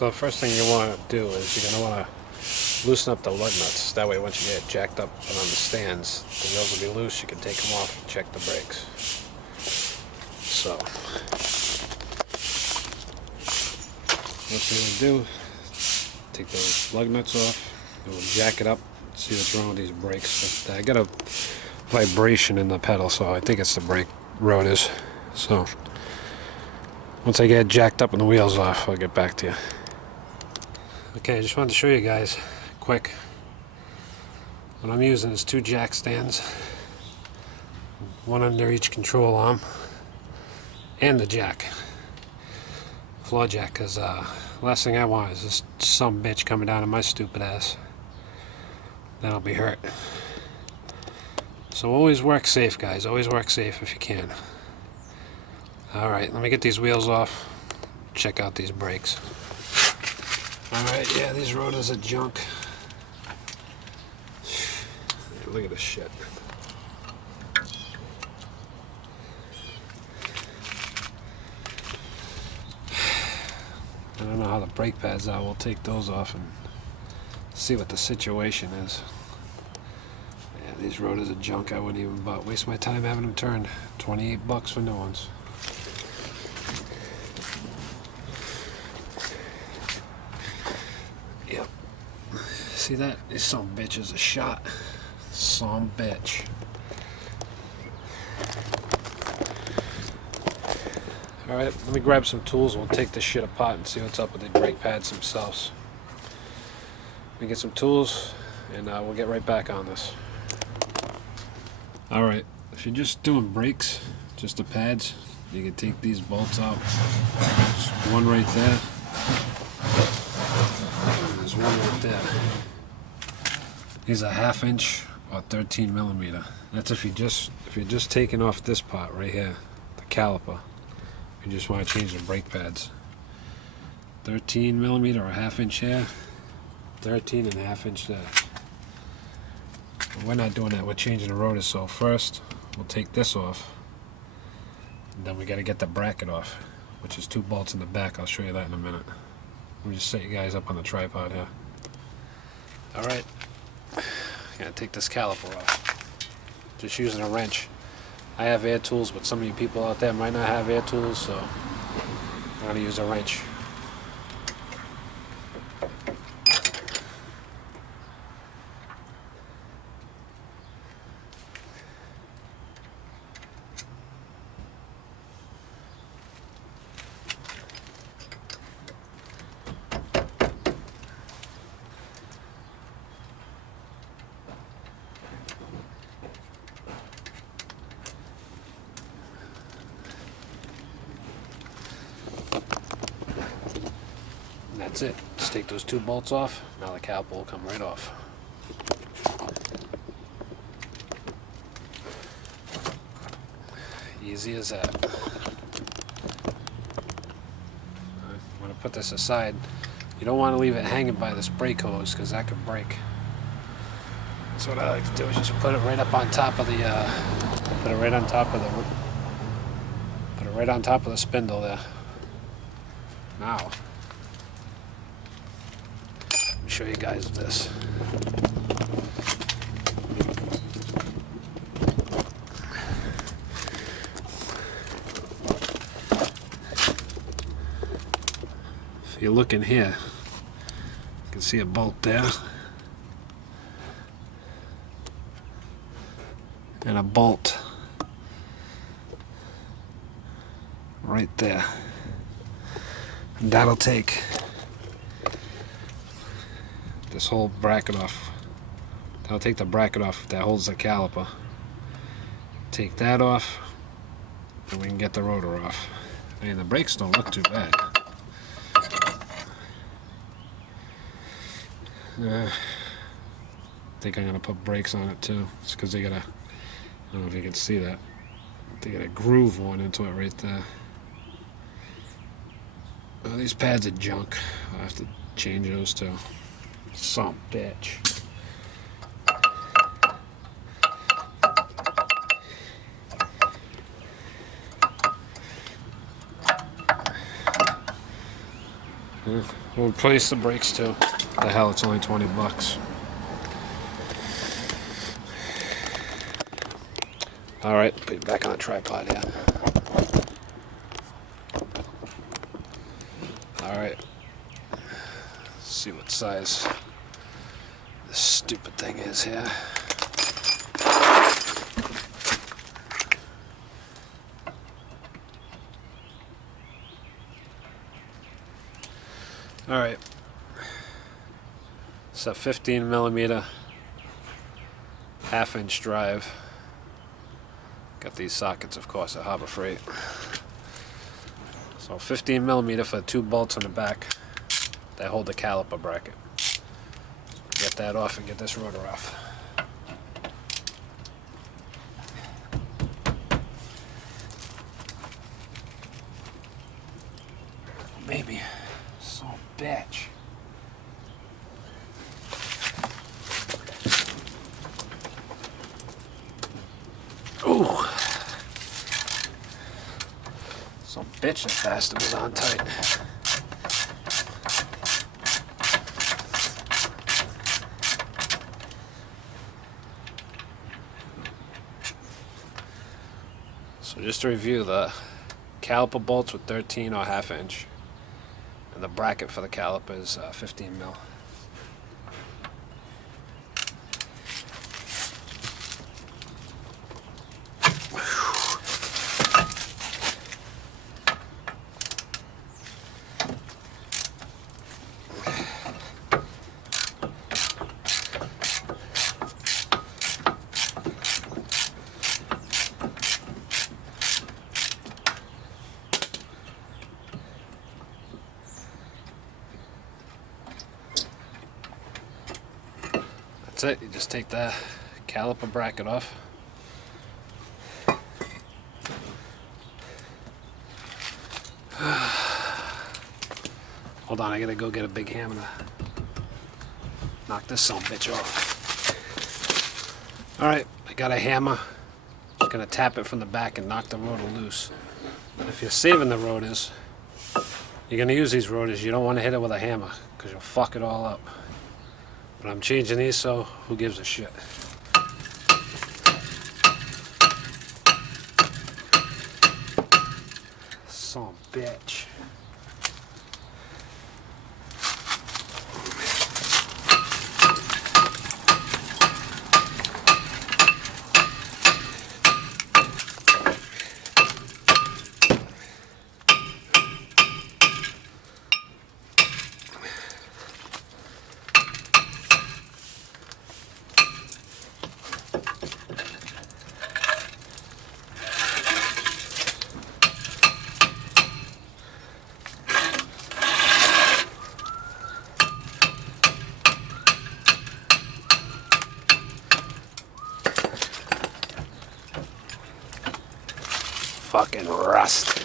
So the first thing you want to do is you're going to want to loosen up the lug nuts. That way once you get jacked up and on the stands, the wheels will be loose. You can take them off and check the brakes. So what you're going to do, take those lug nuts off, and we'll jack it up, see what's wrong with these brakes. But I got a vibration in the pedal, so I think it's the brake rotors. So once I get jacked up and the wheels off, I'll get back to you. Okay, I just wanted to show you guys quick. What I'm using is 2 jack stands, one under each control arm, and the jack, floor jack, because last thing I want is this some bitch coming down on my stupid ass. Then I'll be hurt. So always work safe, guys. Always work safe if you can. Alright, let me get these wheels off, check out these brakes. Alright, yeah, these rotors are junk. Look at this shit. I don't know how the brake pads are. We'll take those off and see what the situation is. Yeah, these rotors are junk. I wouldn't even waste my time having them turned. $28 for new ones. Yep. See that? This some bitch is a shot. Some bitch. Alright, let me grab some tools and we'll take this shit apart and see what's up with the brake pads themselves. Let me get some tools and we'll get right back on this. Alright, if you're just doing brakes, just the pads, you can take these bolts out. There's one right there. And there's one right there. These are 1/2 inch or 13 millimeter. That's if you're just taking off this part right here, the caliper. You just want to change the brake pads. 13 millimeter or 1/2 inch here, 13 and 1/2 inch there. But we're not doing that, we're changing the rotors. So first, we'll take this off, and then we got to get the bracket off, which is 2 bolts in the back. I'll show you that in a minute. Let me just set you guys up on the tripod here. Alright, gotta take this caliper off. Just using a wrench. I have air tools, but some of you people out there might not have air tools, so I'm going to use a wrench. That's it. Just take those 2 bolts off. Now the caliper will come right off. Easy as that. I'm going to put this aside. You don't want to leave it hanging by this brake hose because that could break. So what I like to do is just put it right up on top of the put it right on top of the spindle there. Now show you guys this. If you look in here, you can see a bolt there and a bolt right there, and that'll take this whole bracket off. That'll take the bracket off that holds the caliper. Take that off, and we can get the rotor off. I mean, the brakes don't look too bad. I think I'm gonna put brakes on it too. It's because they got a, I don't know if you can see that, they got a groove one into it right there. Oh, these pads are junk. I'll have to change those too. Some bitch. We'll replace the brakes too. The hell, it's only 20 bucks. Alright, put it back on the tripod here. Alright. See what size this stupid thing is here. Alright. It's a 15 millimeter 1/2 inch drive. Got these sockets, of course, at Harbor Freight. So 15 millimeter for 2 bolts on the back that hold the caliper bracket. Get that off and get this rotor off. Maybe. So bitch. Ooh. Some bitch that bastard was on tight. So just to review, the caliper bolts with 13 or 1/2 inch, and the bracket for the caliper is 15 mil. That's it. You just take the caliper bracket off. Hold on, I gotta go get a big hammer to knock this son of a bitch off. Alright, I got a hammer. Just gonna tap it from the back and knock the rotor loose. If you're saving the rotors, you're gonna use these rotors, you don't want to hit it with a hammer because you'll fuck it all up. But I'm changing these, so who gives a shit? Son of a bitch. Fucking rust.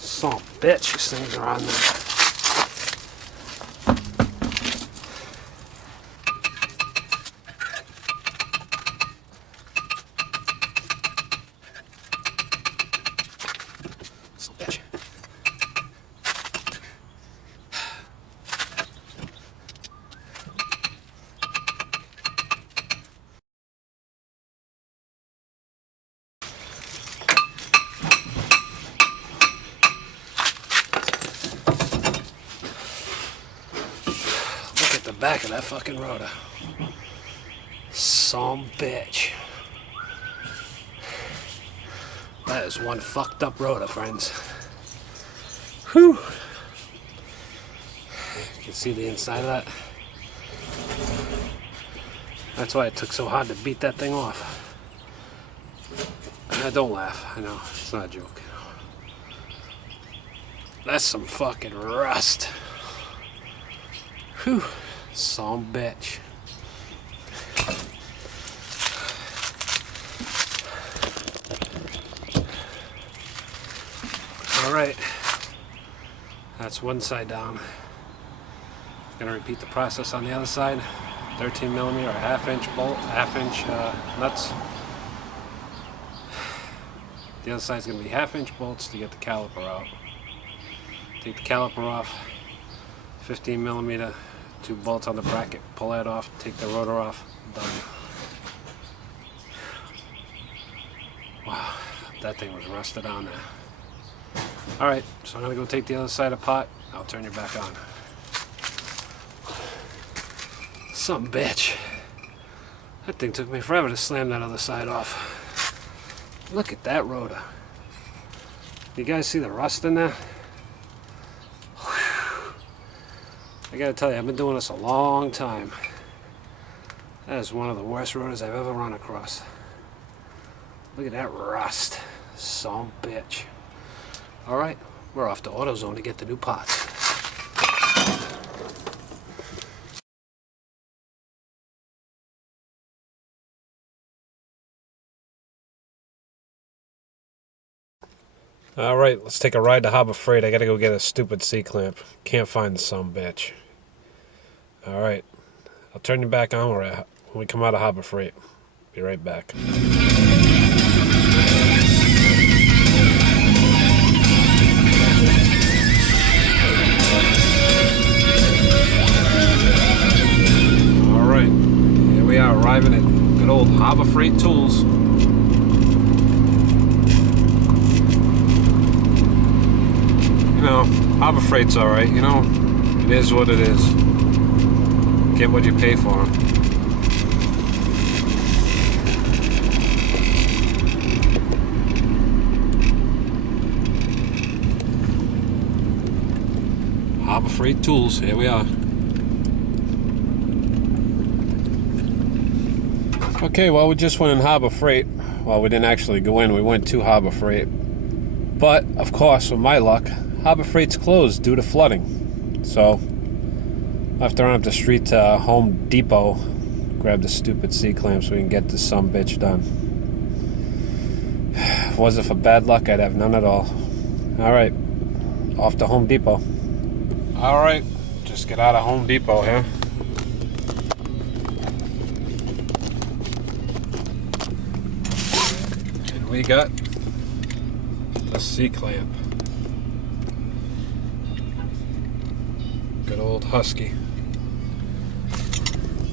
Son of a bitch, these things are on there. Bitch. Look at the back of that fucking rotor. Some bitch. That is one fucked up rotor, friends. Whew. You can see the inside of that. That's why it took so hard to beat that thing off. Don't laugh. I know, it's not a joke. That's some fucking rust. Whew. Some bitch. Alright. That's one side down. Gonna repeat the process on the other side. 13 millimeter, a half-inch bolt, half-inch nuts. The other side's gonna be half-inch bolts to get the caliper out. Take the caliper off. 15 millimeter, 2 bolts on the bracket. Pull that off. Take the rotor off. Done. Wow, that thing was rusted on there. All right, so I'm gonna go take the other side apart. I'll turn you back on. Some bitch. That thing took me forever to slam that other side off. Look at that rotor. You guys see the rust in there? Whew. I gotta tell you, I've been doing this a long time. That is one of the worst rotors I've ever run across. Look at that rust. Some bitch. All right, we're off to AutoZone to get the new parts. All right, let's take a ride to Harbor Freight. I gotta go get a stupid C-clamp. Can't find the some bitch. All right, I'll turn you back on when we come out of Harbor Freight. Be right back. All right, here we are arriving at good old Harbor Freight Tools. You know, Harbor Freight's alright, you know, it is what it is. Get what you pay for. Harbor Freight Tools, here we are. Okay, well, we just went in Harbor Freight. Well, we didn't actually go in, we went to Harbor Freight. But, of course, with my luck, Harbor Freight's closed due to flooding. So, I have to run up the street to Home Depot, grab the stupid C-clamp so we can get this some bitch done. If it wasn't for bad luck, I'd have none at all. Alright, off to Home Depot. Alright, just get out of Home Depot here. And we got the C-clamp. Good old Husky.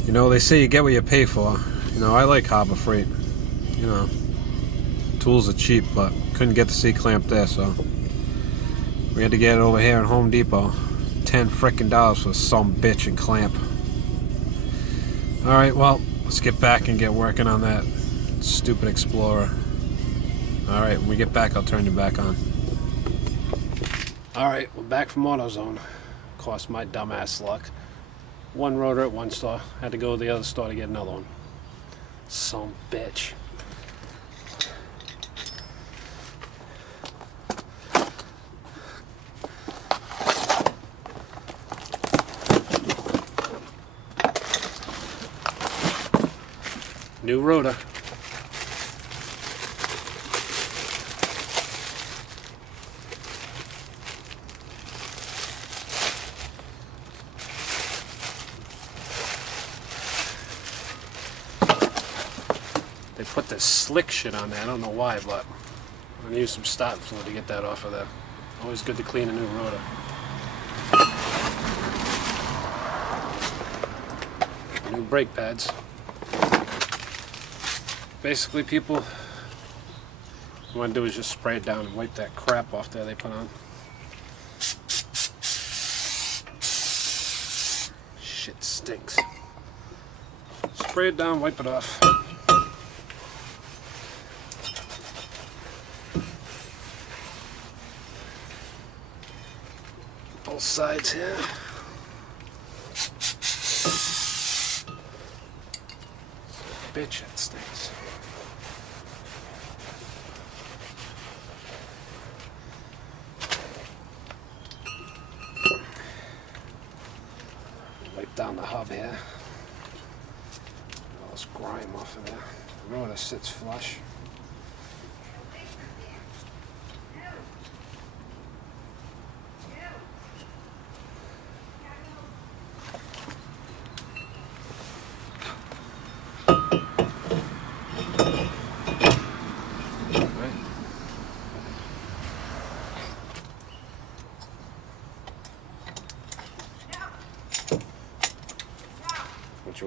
You know, they say you get what you pay for. You know, I like Harbor Freight. You know, tools are cheap, but couldn't get the C-clamp there, so we had to get it over here at Home Depot. $10 frickin' for some bitch and clamp. Alright, well, let's get back and get working on that stupid Explorer. Alright, when we get back, I'll turn you back on. Alright, we're back from AutoZone. Cost my dumbass luck. One rotor at one store. Had to go to the other store to get another one. Some bitch. New rotor. They put this slick shit on there. I don't know why, but I'm gonna use some starting fluid to get that off of there. Always good to clean a new rotor. New brake pads. Basically, people, what you want to do is just spray it down and wipe that crap off there they put on. Shit stinks. Spray it down, wipe it off. Both sides here. Bitch, that stinks. Wipe down the hub here. All this grime off of there. The rotor sits flush.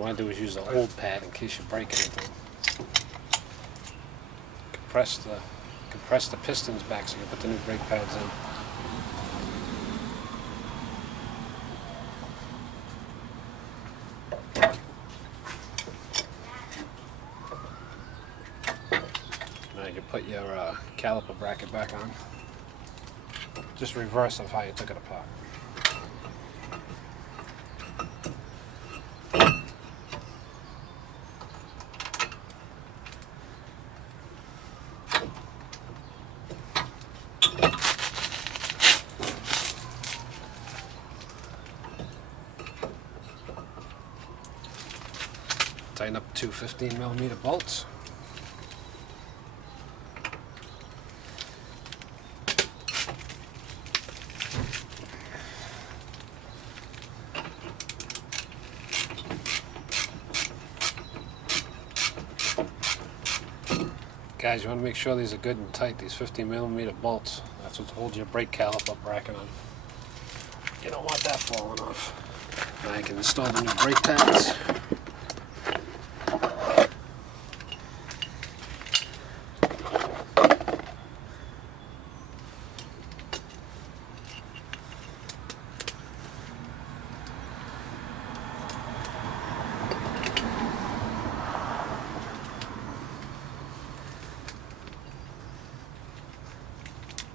want to do is use the old pad in case you break anything. Compress the pistons back so you put the new brake pads in. Now you put your caliper bracket back on. Just reverse of how you took it apart. Tighten up 2 15mm bolts. Guys, you want to make sure these are good and tight, these 15mm bolts. That's what holds your brake caliper bracket on. You don't want that falling off. Now I can install the new brake pads.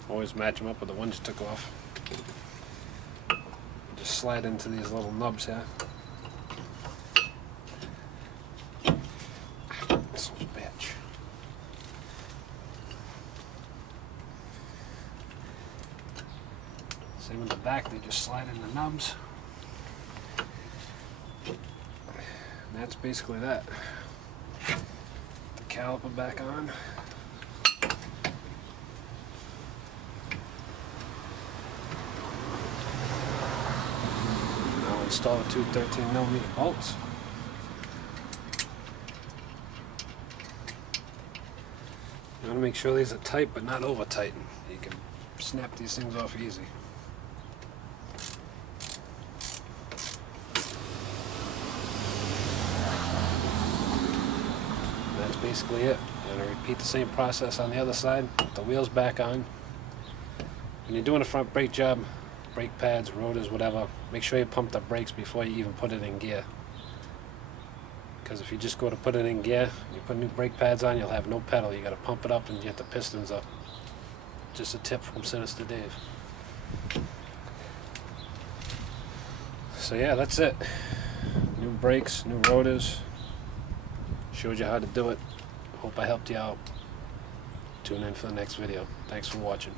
Always match them up with the ones you took off. Just slide into these little nubs here. Son of a bitch. Same with the back, they just slide in the nubs. And that's basically that. The caliper back on. Install the 2 13mm bolts. You want to make sure these are tight but not over tight. You can snap these things off easy. That's basically it. I'm going to repeat the same process on the other side. Put the wheels back on. When you're doing a front brake job, brake pads, rotors, whatever, make sure you pump the brakes before you even put it in gear. Because if you just go to put it in gear, you put new brake pads on, you'll have no pedal. You got to pump it up and get the pistons up. Just a tip from Synyster Dave. So yeah, that's it. New brakes, new rotors. Showed you how to do it. Hope I helped you out. Tune in for the next video. Thanks for watching.